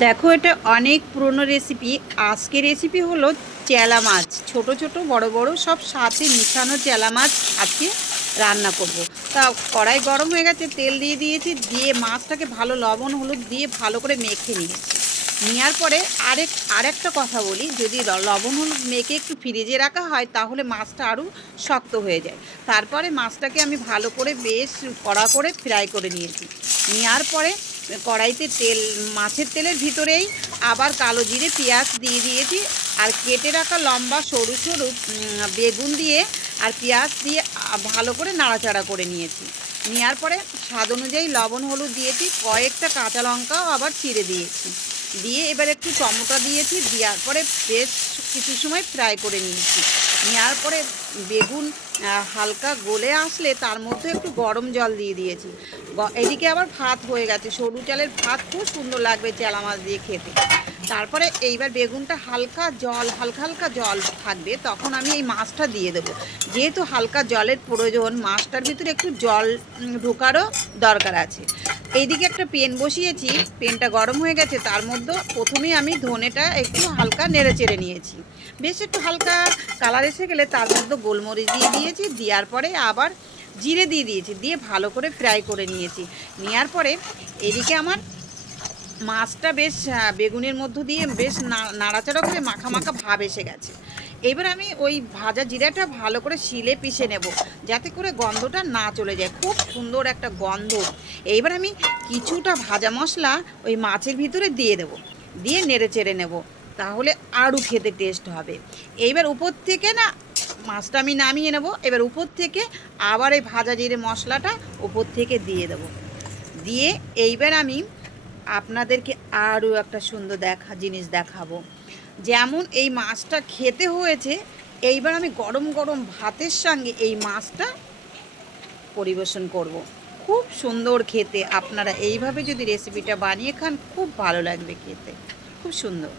দেখো, এটা অনেক পুরনো রেসিপি। আজকের রেসিপি হলো চেলা মাছ। ছোট ছোট বড় বড় সব সাথে মিশানো চেলা মাছ আজকে রান্না করব। তা কড়াই গরম হয়ে গেছে, তেল দিয়ে দিয়েছি, দিয়ে মাছটাকে ভালো লবণ হলুদ দিয়ে ভালো করে মেখে নিয়েছি। নেওয়ার পরে আরেকটা কথা বলি, যদি লবণ হলুদ মেখে একটু ফ্রিজে রাখা হয় তাহলে মাছটা আরও শক্ত হয়ে যায়। তারপরে মাছটাকে আমি ভালো করে বেশ কড়া করে ফ্রাই করে নিয়েছি। নেওয়ার পরে কড়াইতে মাছের তেলের ভিতরেই আবার কালো জিরে পেঁয়াজ দিয়ে দিয়েছি, আর কেটে রাখা লম্বা সরু সরু বেগুন দিয়ে আর পেঁয়াজ দিয়ে ভালো করে নাড়াচাড়া করে নিয়েছি। নেওয়ার পরে স্বাদ অনুযায়ী লবণ হলুদ দিয়েছি, কয়েকটা কাঁচা লঙ্কাও আবার চিড়ে দিয়েছি। দিয়ে এবার একটু টমেটো দিয়েছি, দেওয়ার পরে বেশ কিছু সময় ফ্রাই করে নিয়েছি। নেওয়ার পরে বেগুন হালকা গলে আসলে তার মধ্যে একটু গরম জল দিয়ে দিয়েছি। এদিকে আবার ভাত হয়ে গেছে, সরু চালের ভাত খুব সুন্দর লাগবে চেলা মাছ দিয়ে খেতে। তারপরে এইবার বেগুনটা হালকা হালকা জল থাকবে, তখন আমি এই মাছটা দিয়ে দেবো। যেহেতু হালকা জলের প্রয়োজন, মাছটার ভিতরে একটু জল ঢোকারও দরকার আছে। এইদিকে একটা পেন বসিয়েছি, পেনটা গরম হয়ে গেছে, তার মধ্যে প্রথমেই আমি ধনেটা একটু হালকা নেড়ে চেড়ে নিয়েছি। বেশ একটু হালকা কালার এসে গেলে তার মধ্যে গোলমরিচ দিয়ে দিয়েছি, দেওয়ার পরে আবার জিরে দিয়ে দিয়েছি, দিয়ে ভালো করে ফ্রাই করে নিয়েছি। নেওয়ার পরে এদিকে আমার মাছটা বেশ বেগুনের মধ্য দিয়ে বেশ নাড়াচাড়া করে মাখা মাখা ভাব এসে গেছে। এবার আমি ওই ভাজা জিরাটা ভালো করে শিলে পিষে নেব, যাতে করে গন্ধটা না চলে যায়। খুব সুন্দর একটা গন্ধ। এইবার আমি কিছুটা ভাজা মশলা ওই মাছের ভিতরে দিয়ে দেব, দিয়ে নেড়ে চেড়ে নেব, তাহলে আরও খেতে টেস্ট হবে। এইবার উপর থেকে মাছটা আমি নামিয়ে নেব। এবার উপর থেকে আবার এই ভাজা জিরে মশলাটা উপর থেকে দিয়ে দেব। দিয়ে এইবার আমি আপনাদেরকে আরও একটা সুন্দর জিনিস দেখাবো। যেমন এই মাছটা খেতে হয়েছে, এইবার আমি গরম গরম ভাতের সঙ্গে এই মাছটা পরিবেশন করব। খুব সুন্দর খেতে। আপনারা এইভাবে যদি রেসিপিটা বানিয়ে খান, খুব ভালো লাগবে খেতে, খুব সুন্দর।